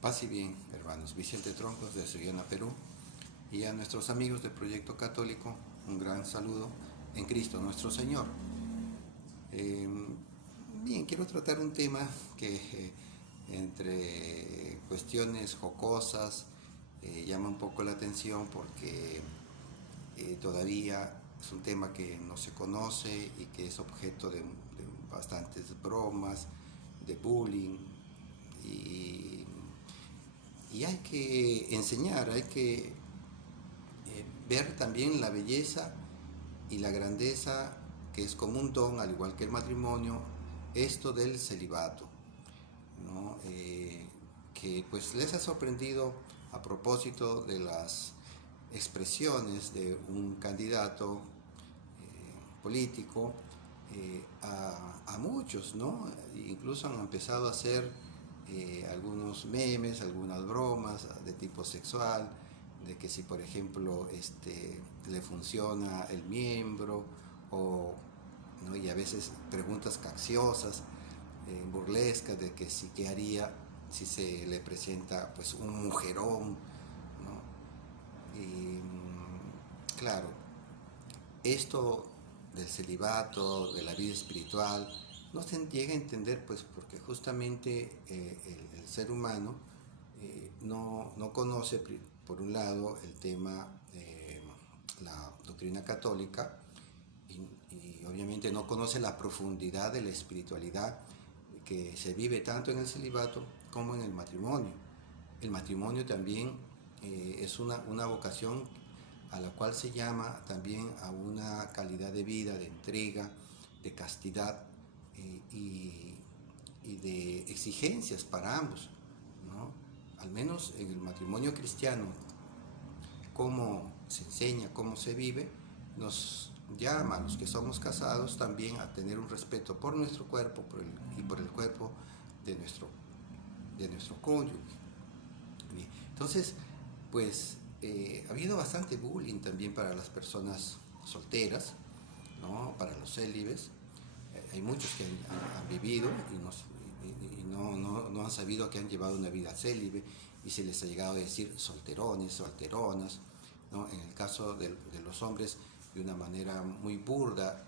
Paz y bien, hermanos. Vicente Troncos de Sullana, Perú. Y a nuestros amigos del Proyecto Católico, un gran saludo en Cristo nuestro Señor. Eh, Bien, quiero tratar un tema que entre cuestiones jocosas llama un poco la atención porque todavía es un tema que no se conoce y que es objeto de bastantes bromas, de bullying y, y hay que enseñar, hay que ver también la belleza y la grandeza que es como un don, al igual que el matrimonio, esto del celibato, ¿no? Que pues les ha sorprendido a propósito de las expresiones de un candidato político a muchos, ¿no? Incluso han empezado a hacer algunos memes, algunas bromas de tipo sexual, de que si por ejemplo le funciona el miembro o ¿no? Y a veces preguntas capciosas, burlescas de que si qué haría si se le presenta pues un mujerón, ¿no? Y claro, esto del celibato, de la vida espiritual, no se llega a entender pues porque justamente el ser humano no conoce por un lado el tema de la doctrina católica y obviamente no conoce la profundidad de la espiritualidad que se vive tanto en el celibato como en el matrimonio. El matrimonio también es una vocación a la cual se llama también a una calidad de vida, de entrega, de castidad y de exigencias para ambos, ¿no? Al menos en el matrimonio cristiano, cómo se enseña, cómo se vive, nos llama a los que somos casados también a tener un respeto por nuestro cuerpo y por el cuerpo de nuestro cónyuge. Bien. Entonces, pues ha habido bastante bullying también para las personas solteras, ¿no? Para los célibes. Hay muchos que han vivido y no han sabido que han llevado una vida célibe y se les ha llegado a decir solterones, solteronas, ¿no? En el caso de los hombres, de una manera muy burda,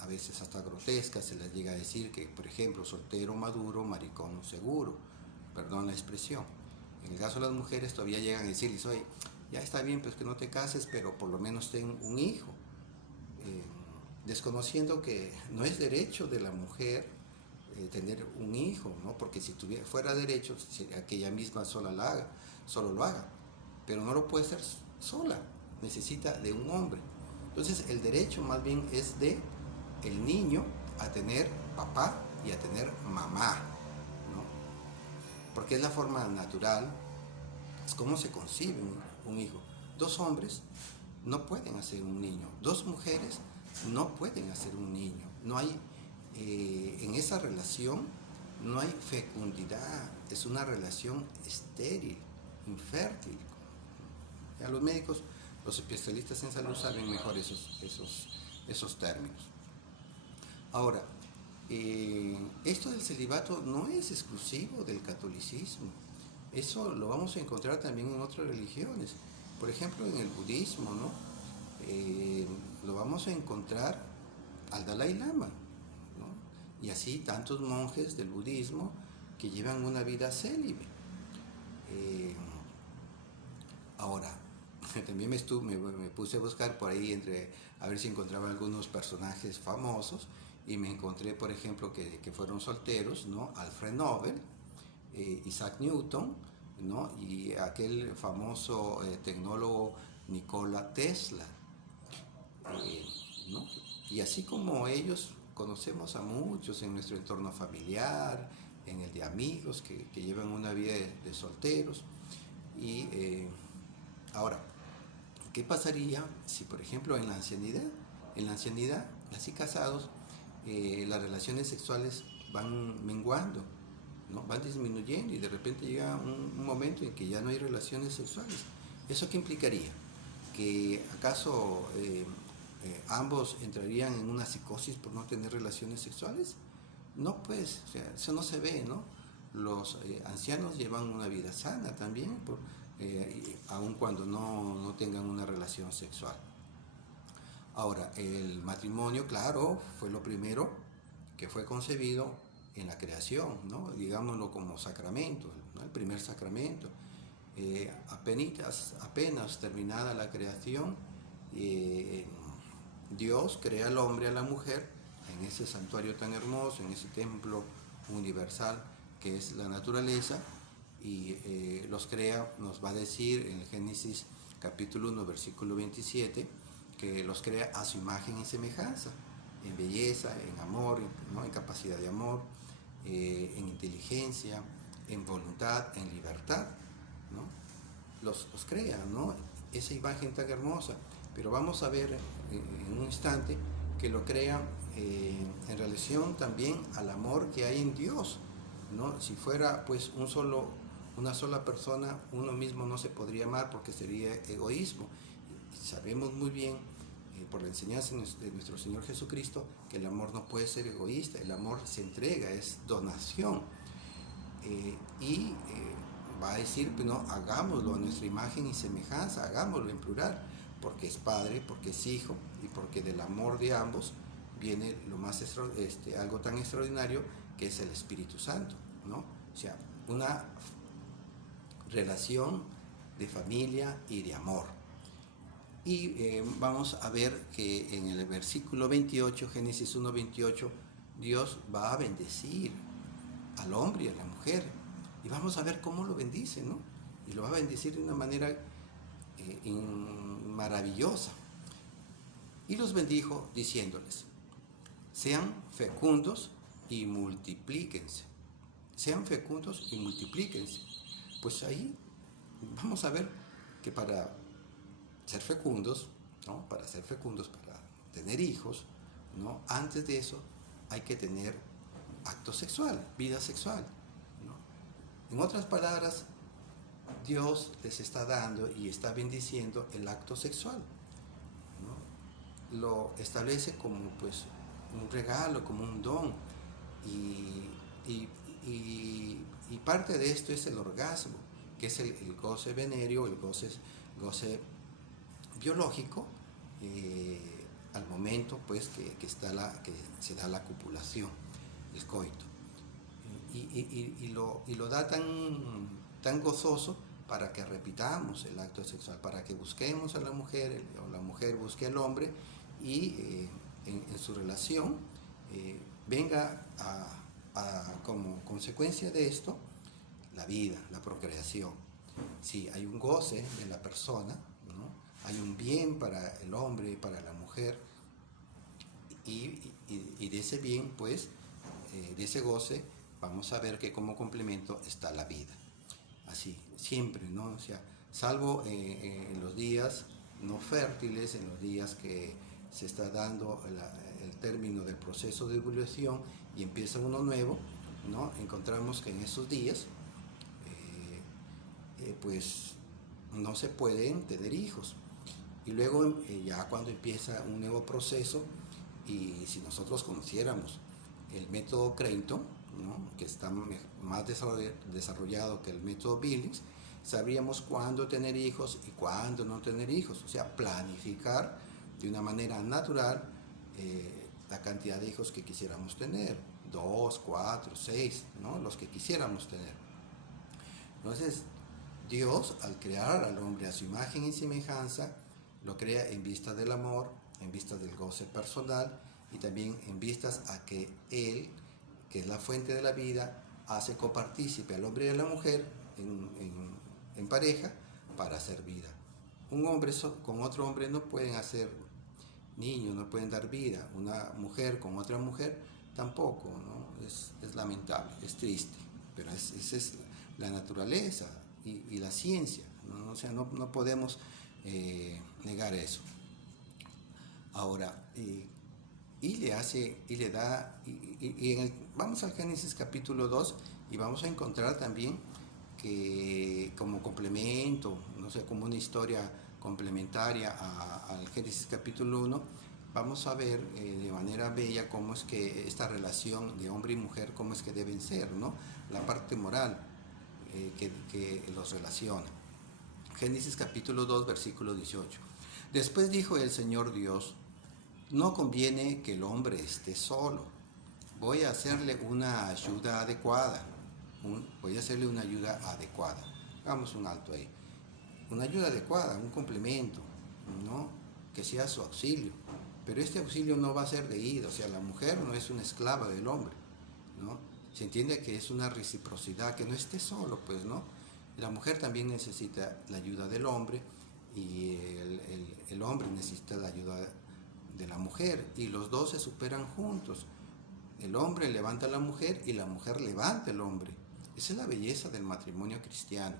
a veces hasta grotesca, se les llega a decir que, por ejemplo, soltero maduro, maricón seguro, perdón la expresión. En el caso de las mujeres todavía llegan a decirles, oye, ya está bien, pues que no te cases, pero por lo menos ten un hijo. Eh, Desconociendo que no es derecho de la mujer tener un hijo, ¿no? Porque si fuera derecho, sería que ella misma solo lo haga, pero no lo puede hacer sola, necesita de un hombre. Entonces el derecho más bien es de el niño a tener papá y a tener mamá, ¿no? Porque es la forma natural, es como se concibe un hijo. Dos hombres no pueden hacer un niño, dos mujeres no pueden hacer un niño. No hay, en esa relación no hay fecundidad, es una relación estéril, infértil. Ya los médicos, los especialistas en salud saben mejor esos términos. Ahora, esto del celibato no es exclusivo del catolicismo. Eso lo vamos a encontrar también en otras religiones. Por ejemplo, en el budismo, ¿no? Lo vamos a encontrar al Dalai Lama, ¿no? Y así tantos monjes del budismo que llevan una vida célibe. Eh, Ahora, también me puse a buscar por ahí a ver si encontraba algunos personajes famosos y me encontré, por ejemplo, que fueron solteros, ¿no? Alfred Nobel, Isaac Newton, ¿no? Y aquel famoso tecnólogo Nikola Tesla, eh, ¿no? Y así como ellos, conocemos a muchos en nuestro entorno familiar, en el de amigos que llevan una vida de solteros. Y ahora, ¿qué pasaría si, por ejemplo, en la ancianidad, así casados, las relaciones sexuales van menguando, ¿no? Van disminuyendo y de repente llega un momento en que ya no hay relaciones sexuales? ¿Eso qué implicaría? ¿Que acaso ambos entrarían en una psicosis por no tener relaciones sexuales? No, pues, o sea, eso no se ve, ¿no? los ancianos llevan una vida sana también, aun cuando no tengan una relación sexual. Ahora, el matrimonio, claro, fue lo primero que fue concebido en la creación, ¿no? Digámoslo como sacramento, ¿no? El primer sacramento. Apenas terminada la creación, Dios crea al hombre y a la mujer en ese santuario tan hermoso, en ese templo universal que es la naturaleza, y los crea, nos va a decir en el Génesis capítulo 1, versículo 27, que los crea a su imagen y semejanza, en belleza, en amor, ¿no? En capacidad de amor, en inteligencia, en voluntad, en libertad, ¿no? Los crea, ¿no? Esa imagen tan hermosa. Pero vamos a ver en un instante que lo crea en relación también al amor que hay en Dios, ¿no? Si fuera pues una sola persona, uno mismo no se podría amar porque sería egoísmo. Sabemos muy bien por la enseñanza de nuestro Señor Jesucristo que el amor no puede ser egoísta, el amor se entrega, es donación. Va a decir, pues no, hagámoslo a nuestra imagen y semejanza, hagámoslo en plural, porque es Padre, porque es Hijo y porque del amor de ambos viene algo tan extraordinario que es el Espíritu Santo, ¿no? O sea, una relación de familia y de amor. Y vamos a ver que en el versículo 28, Génesis 1:28, Dios va a bendecir al hombre y a la mujer. Y vamos a ver cómo lo bendice, ¿no? Y lo va a bendecir de una manera maravillosa. Y los bendijo diciéndoles: sean fecundos y multiplíquense. Sean fecundos y multiplíquense. Pues ahí vamos a ver que para ser fecundos, ¿no? Para ser fecundos, para tener hijos, ¿no? Antes de eso hay que tener acto sexual, vida sexual, ¿no? En otras palabras, Dios les está dando y está bendiciendo el acto sexual, ¿no? Lo establece como pues un regalo, como un don, y parte de esto es el orgasmo, que es el goce venéreo, el goce biológico, al momento pues que se da la copulación, el coito, y lo da tan gozoso para que repitamos el acto sexual, para que busquemos a la mujer o la mujer busque al hombre y en su relación venga como consecuencia de esto la vida, la procreación. Sí, hay un goce de la persona, ¿no? Hay un bien para el hombre y para la mujer, y de ese bien, pues, de ese goce, vamos a ver que como complemento está la vida. Así, siempre, ¿no? O sea, salvo en los días no fértiles, en los días que se está dando el término del proceso de ovulación y empieza uno nuevo, ¿no? Encontramos que en esos días, pues, no se pueden tener hijos. Y luego ya cuando empieza un nuevo proceso, y si nosotros conociéramos el método Creighton, ¿no? Que está más desarrollado que el método Billings, sabríamos cuándo tener hijos y cuándo no tener hijos. O sea, planificar de una manera natural la cantidad de hijos que quisiéramos tener, 2, 4, 6, ¿no? Los que quisiéramos tener. Entonces, Dios, al crear al hombre a su imagen y semejanza, lo crea en vista del amor, en vista del goce personal y también en vistas a que Él, que es la fuente de la vida, hace copartícipe al hombre y a la mujer en pareja para hacer vida. Un hombre con otro hombre no pueden hacer niños, no pueden dar vida. Una mujer con otra mujer tampoco, ¿no? Es lamentable, es triste, pero esa es la naturaleza y la ciencia, ¿no? O sea, no podemos negar eso. Ahora, vamos al Génesis capítulo 2 y vamos a encontrar también que como complemento, no sé, como una historia complementaria al Génesis capítulo 1, vamos a ver de manera bella cómo es que esta relación de hombre y mujer, cómo es que deben ser, ¿no? La parte moral que los relaciona. Génesis capítulo 2, versículo 18. Después dijo el Señor Dios, no conviene que el hombre esté solo. Voy a hacerle una ayuda adecuada. Voy a hacerle una ayuda adecuada. Hagamos un alto ahí. Una ayuda adecuada, un complemento, ¿no? Que sea su auxilio. Pero este auxilio no va a ser de ida, o sea, la mujer no es una esclava del hombre, ¿no? Se entiende que es una reciprocidad, que no esté solo, pues, ¿no? La mujer también necesita la ayuda del hombre y el hombre necesita la ayuda de la mujer y los dos se superan juntos. El hombre levanta a la mujer y la mujer levanta al hombre. Esa es la belleza del matrimonio cristiano.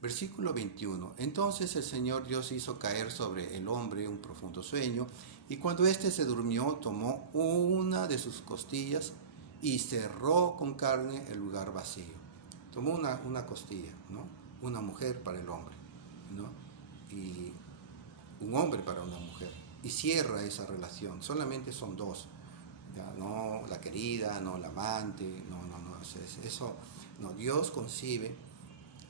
Versículo 21. Entonces el Señor Dios hizo caer sobre el hombre un profundo sueño, y cuando éste se durmió, tomó una de sus costillas y cerró con carne el lugar vacío. Tomó una costilla, ¿no? Una mujer para el hombre, ¿no? Y un hombre para una mujer. Y cierra esa relación. Solamente son dos. Ya, no la querida, no la amante, no. Eso, no. Dios concibe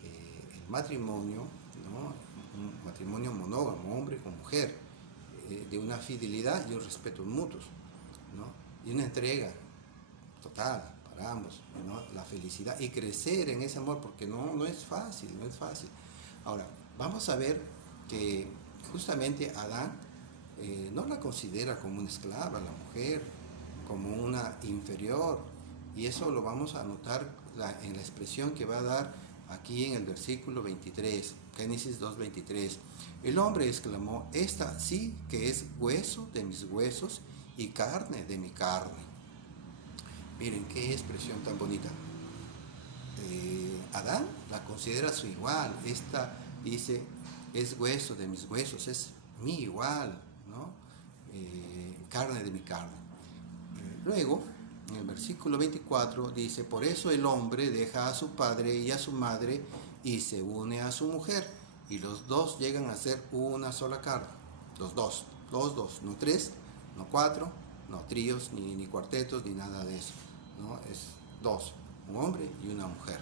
el matrimonio, ¿no? Un matrimonio monógamo, hombre con mujer, de una fidelidad y un respeto mutuos, ¿no? Y una entrega total para ambos, ¿no? La felicidad y crecer en ese amor, porque no es fácil, no es fácil. Ahora, vamos a ver que justamente Adán no la considera como una esclava, la mujer, como una inferior, y eso lo vamos a notar en la expresión que va a dar aquí en el versículo 23, Génesis 2:23. El hombre exclamó, esta sí que es hueso de mis huesos y carne de mi carne. Miren qué expresión tan bonita. Adán la considera su igual. Esta dice, es hueso de mis huesos, es mi igual, ¿no? Carne de mi carne. Luego, en el versículo 24 dice, por eso el hombre deja a su padre y a su madre y se une a su mujer, y los dos llegan a ser una sola carne. Los dos, no tres, no cuatro, no tríos, ni cuartetos, ni nada de eso, ¿no? Es dos, un hombre y una mujer.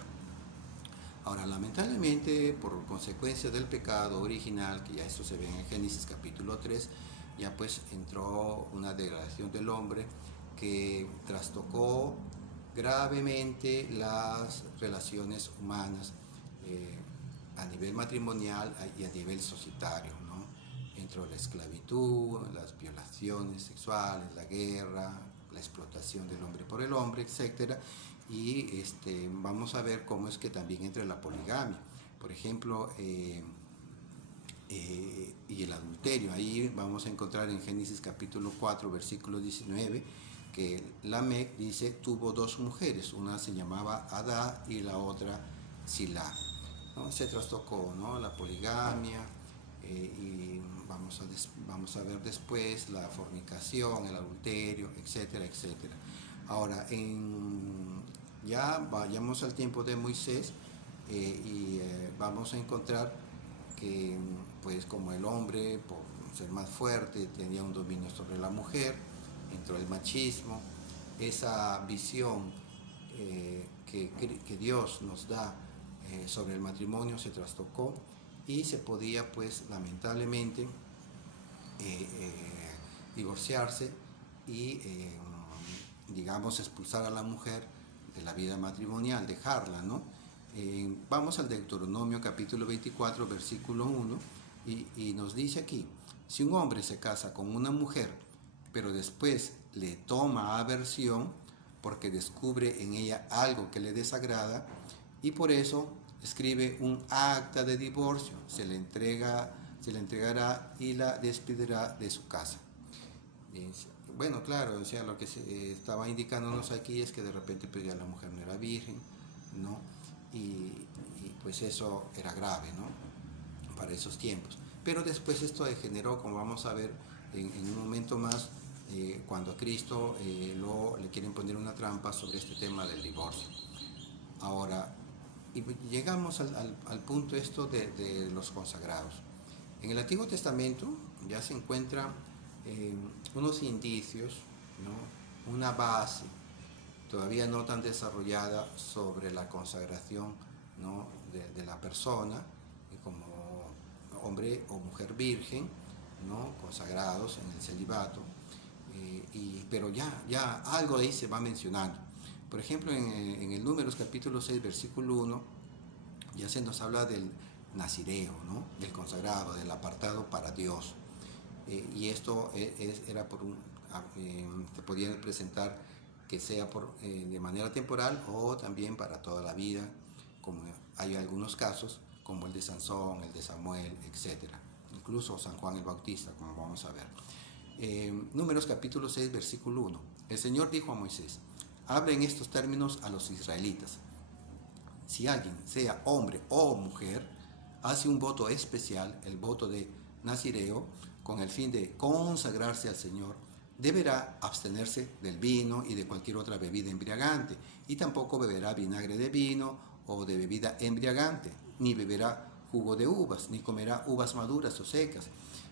Ahora, lamentablemente, por consecuencia del pecado original, que ya esto se ve en Génesis capítulo 3, ya pues entró una degradación del hombre que trastocó gravemente las relaciones humanas a nivel matrimonial y a nivel societario, ¿no? Entró la esclavitud, las violaciones sexuales, la guerra, la explotación del hombre por el hombre, etc. Y vamos a ver cómo es que también entra la poligamia. Por ejemplo, y el adulterio. Ahí vamos a encontrar en Génesis capítulo 4, versículo 19, que Lamec dice, tuvo dos mujeres, una se llamaba Adá y la otra Silá, ¿no? Se trastocó, ¿no? La poligamia, y vamos a ver después la fornicación, el adulterio, etcétera, etcétera. Ahora, ya vayamos al tiempo de Moisés y vamos a encontrar que, pues, como el hombre, por ser más fuerte, tenía un dominio sobre la mujer, entró el machismo, esa visión que Dios nos da sobre el matrimonio se trastocó y se podía, pues, lamentablemente divorciarse y digamos expulsar a la mujer de la vida matrimonial, dejarla, ¿no? Vamos al Deuteronomio capítulo 24, versículo 1, y nos dice aquí, si un hombre se casa con una mujer, pero después le toma aversión porque descubre en ella algo que le desagrada, y por eso escribe un acta de divorcio, se le entregará y la despedirá de su casa. Bueno, claro, o sea, lo que se estaba indicándonos aquí es que de repente pues ya la mujer no era virgen, ¿no? Y pues eso era grave, ¿no? Para esos tiempos. Pero después esto degeneró, como vamos a ver en un momento más, cuando a Cristo le quieren poner una trampa sobre este tema del divorcio. Ahora, y llegamos al punto esto de los consagrados. En el Antiguo Testamento ya se encuentra unos indicios, ¿no? Una base todavía no tan desarrollada sobre la consagración, ¿no? de la persona como hombre o mujer virgen, ¿no? Consagrados en el celibato, pero ya algo de ahí se va mencionando. Por ejemplo, en el Números capítulo 6, versículo 1, ya se nos habla del nazireo, ¿no? Del consagrado, del apartado para Dios. Y esto era por se podía presentar que sea de manera temporal o también para toda la vida, como hay algunos casos, como el de Sansón, el de Samuel, etc. Incluso San Juan el Bautista, como vamos a ver. Números capítulo 6, versículo 1. El Señor dijo a Moisés: habla en estos términos a los israelitas. Si alguien, sea hombre o mujer, hace un voto especial, el voto de nazireo, con el fin de consagrarse al Señor, deberá abstenerse del vino y de cualquier otra bebida embriagante, y tampoco beberá vinagre de vino o de bebida embriagante, ni beberá jugo de uvas, ni comerá uvas maduras o secas.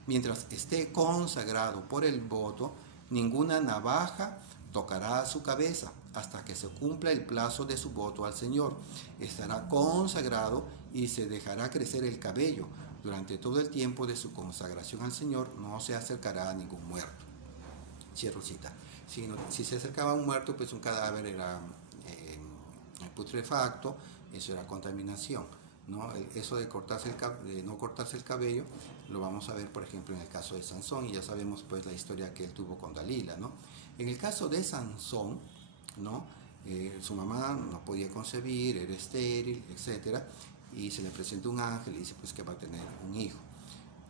Mientras esté consagrado por el voto, ninguna navaja tocará a su cabeza hasta que se cumpla el plazo de su voto al Señor. Estará consagrado y se dejará crecer el cabello. Durante todo el tiempo de su consagración al Señor no se acercará a ningún muerto. Cierro cita. Si se acercaba a un muerto, pues un cadáver era putrefacto, eso era contaminación, ¿no? Eso de no cortarse el cabello lo vamos a ver, por ejemplo, en el caso de Sansón, y ya sabemos pues la historia que él tuvo con Dalila, ¿no? En el caso de Sansón, ¿no? Su mamá no podía concebir, era estéril, etc. Y se le presenta un ángel y dice pues que va a tener un hijo.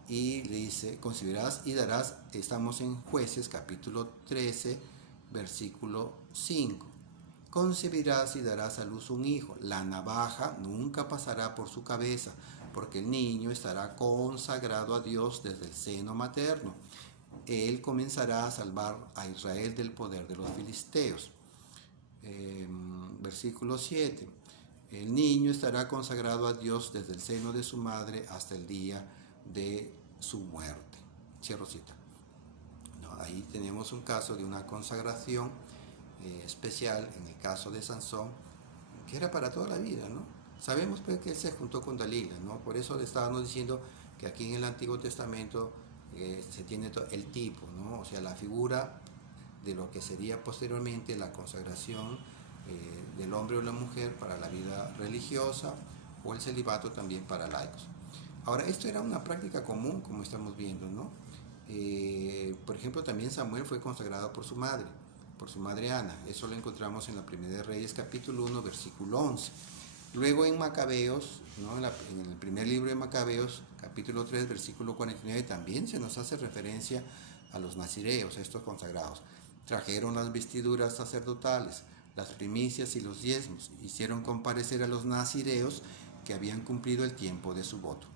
Y le dice: concebirás y darás. Estamos en Jueces capítulo 13, versículo 5. Concebirás y darás a luz un hijo. La navaja nunca pasará por su cabeza, porque el niño estará consagrado a Dios desde el seno materno. Él comenzará a salvar a Israel del poder de los filisteos. Versículo 7. El niño estará consagrado a Dios desde el seno de su madre hasta el día de su muerte. Cierro cita. No, ahí tenemos un caso de una consagración especial, en el caso de Sansón, que era para toda la vida, ¿no? Sabemos pues que él se juntó con Dalila, ¿no? Por eso le estábamos diciendo que aquí en el Antiguo Testamento se tiene el tipo, ¿no? O sea, la figura de lo que sería posteriormente la consagración del hombre o la mujer para la vida religiosa, o el celibato también para laicos. Ahora, esto era una práctica común, como estamos viendo, ¿no? Por ejemplo, también Samuel fue consagrado por su madre Ana. Eso lo encontramos en la Primera de Reyes, capítulo 1, versículo 11. Luego en Macabeos, ¿no? en el primer libro de Macabeos, capítulo 3, versículo 49, también se nos hace referencia a los nazireos, estos consagrados. Trajeron las vestiduras sacerdotales, las primicias y los diezmos. Hicieron comparecer a los nazireos que habían cumplido el tiempo de su voto.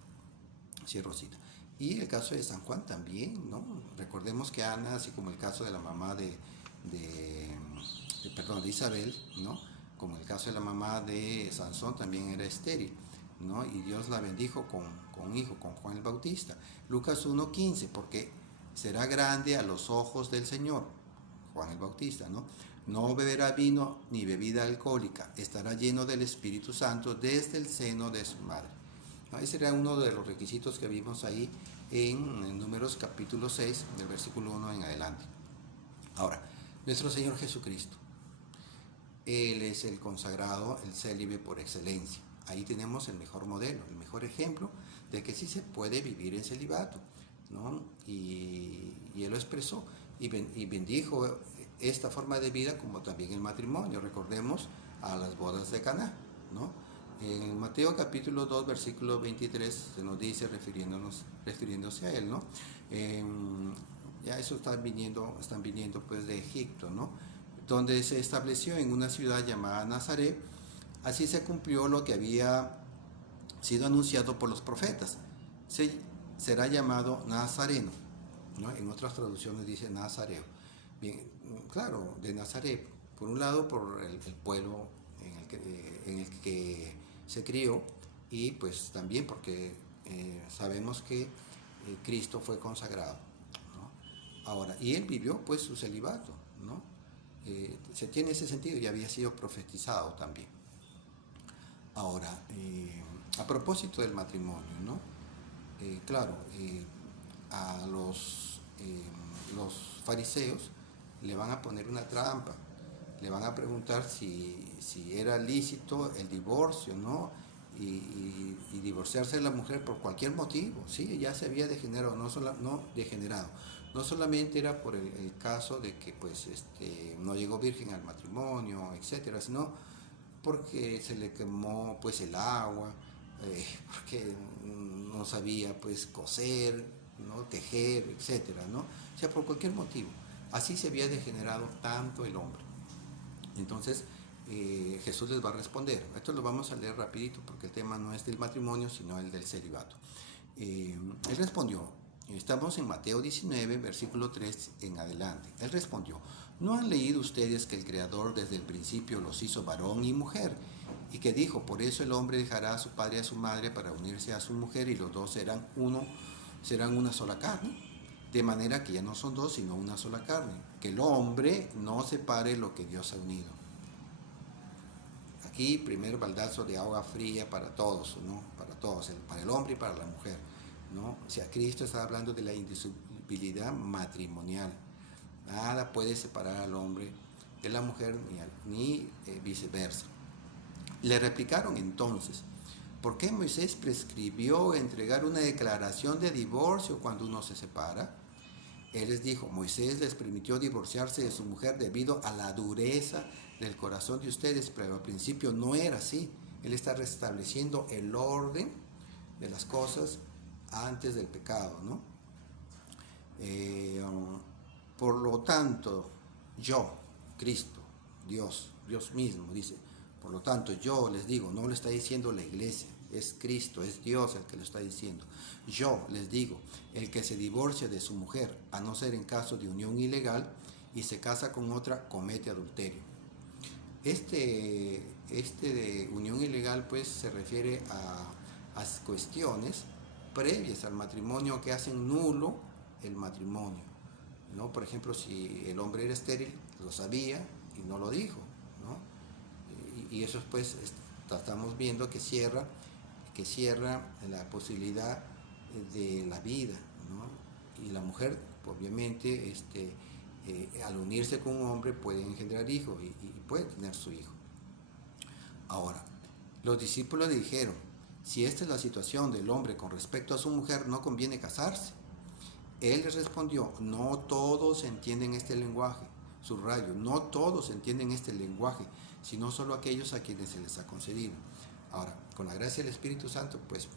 Cierro cita. Y el caso de San Juan también, ¿no? Recordemos que Ana, así como el caso de la mamá de Isabel, ¿no? Como el caso de la mamá de Sansón, también era estéril, ¿no? Y Dios la bendijo con un hijo, con Juan el Bautista. Lucas 1:15, porque será grande a los ojos del Señor, Juan el Bautista, ¿no? No beberá vino ni bebida alcohólica, estará lleno del Espíritu Santo desde el seno de su madre. ¿No? Ese era uno de los requisitos que vimos ahí en Números capítulo 6, del versículo 1 en adelante. Ahora, nuestro Señor Jesucristo, Él es el consagrado, el célibe por excelencia. Ahí tenemos el mejor modelo, el mejor ejemplo de que sí se puede vivir en celibato, ¿no? Y Él lo expresó y bendijo esta forma de vida, como también el matrimonio. Recordemos a las bodas de Caná, ¿no? En Mateo capítulo 2, versículo 23 se nos dice, refiriéndose a Él, ¿no? Ya eso están viniendo pues de Egipto, ¿no? Donde se estableció en una ciudad llamada Nazaret. Así se cumplió lo que había sido anunciado por los profetas. Será llamado Nazareno, ¿no? En otras traducciones dice Nazareo. Bien, claro, de Nazaret, por un lado por el pueblo en el que se crió, y pues también porque sabemos que Cristo fue consagrado, ¿no? Ahora, y él vivió pues su celibato, ¿no? Se tiene ese sentido y había sido profetizado también. Ahora, a propósito del matrimonio, ¿no? Claro, a los fariseos le van a poner una trampa, le van a preguntar si era lícito el divorcio, ¿no? Y divorciarse de la mujer por cualquier motivo, sí, ya se había degenerado, no solamente era por el caso de que pues no llegó virgen al matrimonio, etcétera, sino porque se le quemó pues el agua, porque no sabía pues coser, ¿no? Tejer, etcétera, ¿no? O sea, por cualquier motivo. Así se había degenerado tanto el hombre. Entonces, Jesús les va a responder. Esto lo vamos a leer rapidito porque el tema no es del matrimonio, sino el del celibato. Él respondió, estamos en Mateo 19, versículo 3 en adelante. Él respondió, ¿no han leído ustedes que el Creador desde el principio los hizo varón y mujer? Y que dijo, por eso el hombre dejará a su padre y a su madre para unirse a su mujer y los dos serán una sola carne. De manera que ya no son dos, sino una sola carne. Que el hombre no separe lo que Dios ha unido. Aquí, primer baldazo de agua fría para todos, ¿no? Para todos, para el hombre y para la mujer, ¿no? O sea, Cristo está hablando de la indisolubilidad matrimonial. Nada puede separar al hombre de la mujer ni viceversa. Le replicaron entonces, ¿por qué Moisés prescribió entregar una declaración de divorcio cuando uno se separa? Él les dijo, Moisés les permitió divorciarse de su mujer debido a la dureza del corazón de ustedes, pero al principio no era así. Él está restableciendo el orden de las cosas antes del pecado, ¿no? Por lo tanto, yo, Cristo, Dios mismo, dice, por lo tanto, yo les digo, no lo está diciendo la iglesia, es Cristo, es Dios el que lo está diciendo. Yo les digo, el que se divorcia de su mujer, a no ser en caso de unión ilegal, y se casa con otra, comete adulterio. Este de unión ilegal, pues, se refiere a cuestiones previas al matrimonio que hacen nulo el matrimonio, ¿no? Por ejemplo, si el hombre era estéril, lo sabía y no lo dijo, ¿no? Y eso pues estamos viendo que cierra la posibilidad de la vida, ¿no? Y la mujer, obviamente, al unirse con un hombre puede engendrar hijos y puede tener su hijo. Ahora, los discípulos le dijeron, si esta es la situación del hombre con respecto a su mujer, no conviene casarse. Él les respondió, no todos entienden este lenguaje, subrayo, no todos entienden este lenguaje, sino solo aquellos a quienes se les ha concedido. Ahora, con la gracia del Espíritu Santo, pues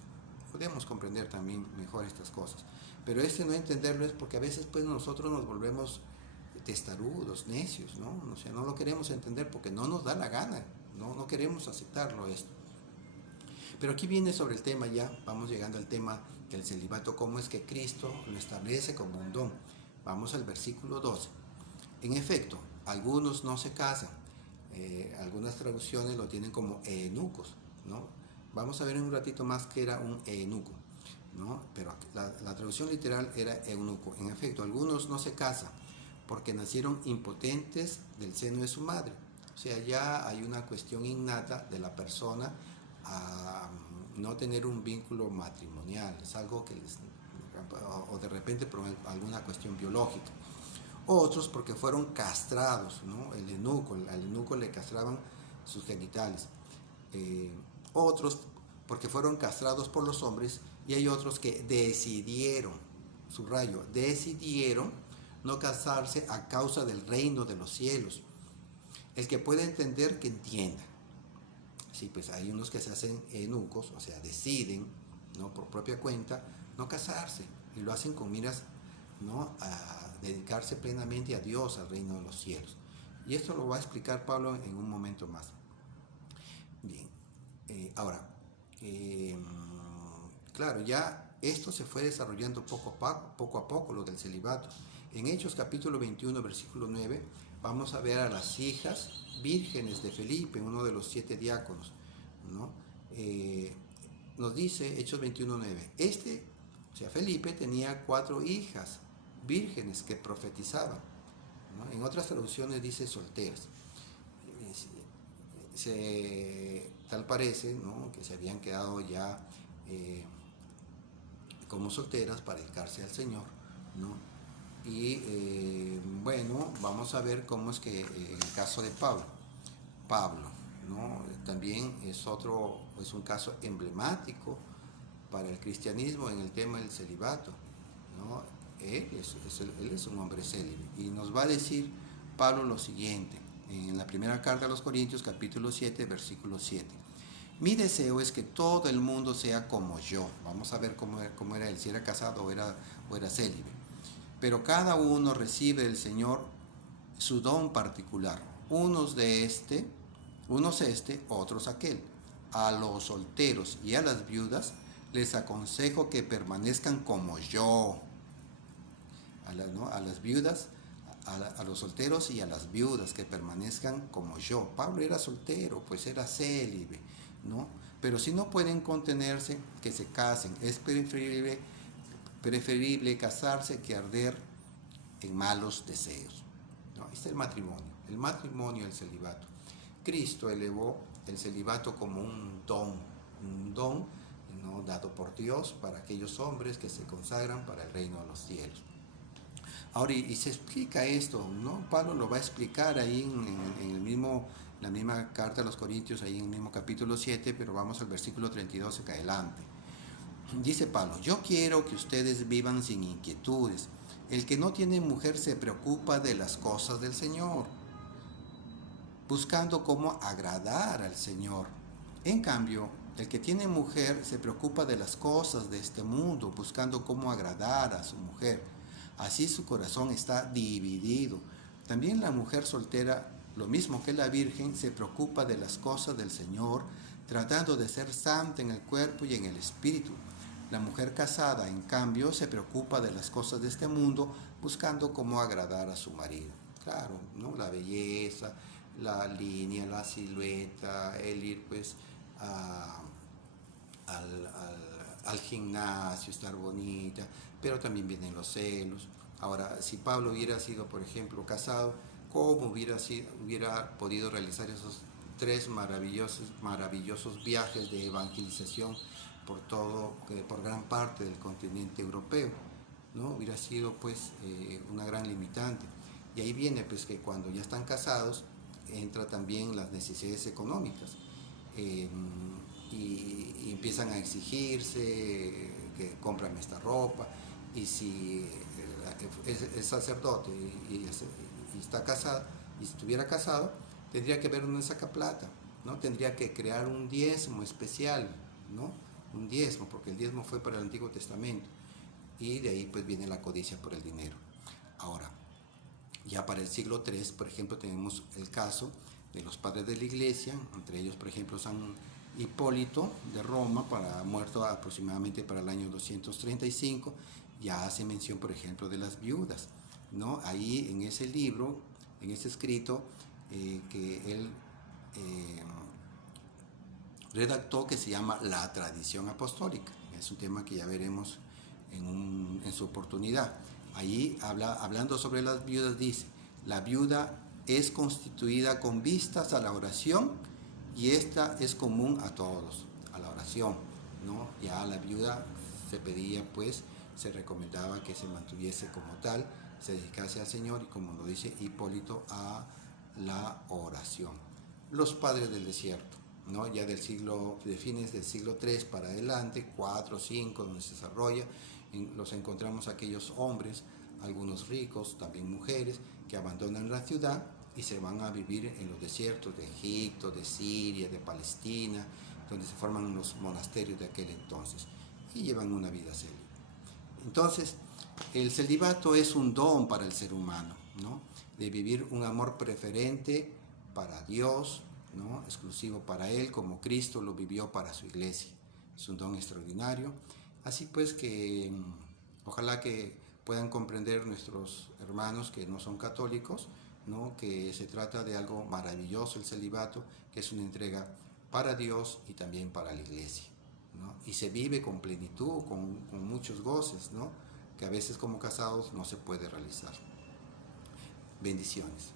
podemos comprender también mejor estas cosas. Pero no entenderlo es porque a veces pues nosotros nos volvemos testarudos, necios, ¿no? O sea, no lo queremos entender porque no nos da la gana, no queremos aceptarlo esto. Pero aquí viene sobre el tema ya, vamos llegando al tema del celibato, cómo es que Cristo lo establece como un don. Vamos al versículo 12. En efecto, algunos no se casan, algunas traducciones lo tienen como eunucos, ¿no? Vamos a ver en un ratito más que era un eunuco, ¿no? Pero la traducción literal era eunuco. En efecto, algunos no se casan porque nacieron impotentes del seno de su madre. O sea, ya hay una cuestión innata de la persona a no tener un vínculo matrimonial, es algo que o de repente por alguna cuestión biológica. Otros porque fueron castrados, ¿no? Al eunuco le castraban sus genitales. Otros porque fueron castrados por los hombres, y hay otros que decidieron, subrayo, decidieron no casarse a causa del reino de los cielos. El que puede entender, que entienda. Sí, pues hay unos que se hacen eunucos, o sea, deciden, ¿no? Por propia cuenta, no casarse, y lo hacen con miras, ¿no? A dedicarse plenamente a Dios, al reino de los cielos. Y esto lo va a explicar Pablo en un momento más. Bien, ahora, claro, ya esto se fue desarrollando poco a poco, lo del celibato. En Hechos capítulo 21, versículo 9, vamos a ver a las hijas vírgenes de Felipe, uno de los 7 diáconos, ¿no? Nos dice Hechos 21, 9, o sea, Felipe tenía 4 hijas vírgenes que profetizaban, ¿no? En otras traducciones dice solteras. Tal parece, ¿no?, que se habían quedado ya como solteras para dedicarse al Señor, ¿no? Y bueno, vamos a ver cómo es que en el caso de Pablo, ¿no?, también es un caso emblemático para el cristianismo en el tema del celibato, ¿no? Él es un hombre célibe, y nos va a decir Pablo lo siguiente en la primera carta a los Corintios, capítulo 7, versículo 7. Mi deseo es que todo el mundo sea como yo. Vamos a ver cómo era él, si era casado o era célibe. Pero cada uno recibe del Señor su don particular. Unos otros aquel. A los solteros y a las viudas les aconsejo que permanezcan como yo. A las viudas, a los solteros y a las viudas que permanezcan como yo. Pablo era soltero, pues era célibe, ¿no? Pero si no pueden contenerse, que se casen. Es preferible casarse que arder en malos deseos, ¿no? Este es el matrimonio, el celibato. Cristo elevó el celibato como un don, ¿no?, dado por Dios para aquellos hombres que se consagran para el reino de los cielos. Ahora, y se explica esto, ¿no? Pablo lo va a explicar ahí en la misma carta a los Corintios, ahí en el mismo capítulo 7, pero vamos al versículo 32 acá adelante. Dice Pablo: yo quiero que ustedes vivan sin inquietudes. El que no tiene mujer se preocupa de las cosas del Señor, buscando cómo agradar al Señor. En cambio, el que tiene mujer se preocupa de las cosas de este mundo, buscando cómo agradar a su mujer. Así su corazón está dividido. También la mujer soltera, lo mismo que la virgen, se preocupa de las cosas del Señor, tratando de ser santa en el cuerpo y en el espíritu. La mujer casada, en cambio, se preocupa de las cosas de este mundo, buscando cómo agradar a su marido. Claro, ¿no? La belleza, la línea, la silueta, el ir pues al gimnasio, estar bonita, pero también vienen los celos. Ahora, si Pablo hubiera sido, por ejemplo, casado, ¿cómo hubiera podido realizar esos 3 maravillosos viajes de evangelización por gran parte del continente europeo? ¿No? Hubiera sido pues una gran limitante. Y ahí viene pues que cuando ya están casados entra también las necesidades económicas, y empiezan a exigirse que cómprame esta ropa, y si es sacerdote y está casado, y si estuviera casado, tendría que ver dónde saca plata, ¿no? Tendría que crear un diezmo especial, ¿no? Un diezmo, porque el diezmo fue para el Antiguo Testamento, y de ahí pues viene la codicia por el dinero. Ahora, ya para el siglo III, por ejemplo, tenemos el caso de los padres de la iglesia, entre ellos, por ejemplo, San Hipólito de Roma, muerto aproximadamente para el año 235, ya hace mención, por ejemplo, de las viudas, ¿no? Ahí en ese libro, en ese escrito que él redactó, que se llama La Tradición Apostólica. Es un tema que ya veremos en su oportunidad. Allí, hablando sobre las viudas, dice: la viuda es constituida con vistas a la oración, y esta es común a todos, a la oración, ¿no? Ya a la viuda se pedía, pues, se recomendaba que se mantuviese como tal, se dedicase al Señor, y como lo dice Hipólito, a la oración. Los padres del desierto, ¿no? Ya de fines del siglo III para adelante, 4, 5, donde se desarrolla, los encontramos aquellos hombres, algunos ricos, también mujeres, que abandonan la ciudad y se van a vivir en los desiertos de Egipto, de Siria, de Palestina, donde se forman los monasterios de aquel entonces, y llevan una vida célibe. Entonces, el celibato es un don para el ser humano, ¿no? De vivir un amor preferente para Dios, ¿no? Exclusivo para Él, como Cristo lo vivió para su iglesia. Es un don extraordinario. Así pues que ojalá que puedan comprender nuestros hermanos que no son católicos, ¿no? Que se trata de algo maravilloso el celibato, que es una entrega para Dios y también para la iglesia, ¿no? Y se vive con plenitud, con muchos goces, ¿no? que a veces como casados no se puede realizar. Bendiciones.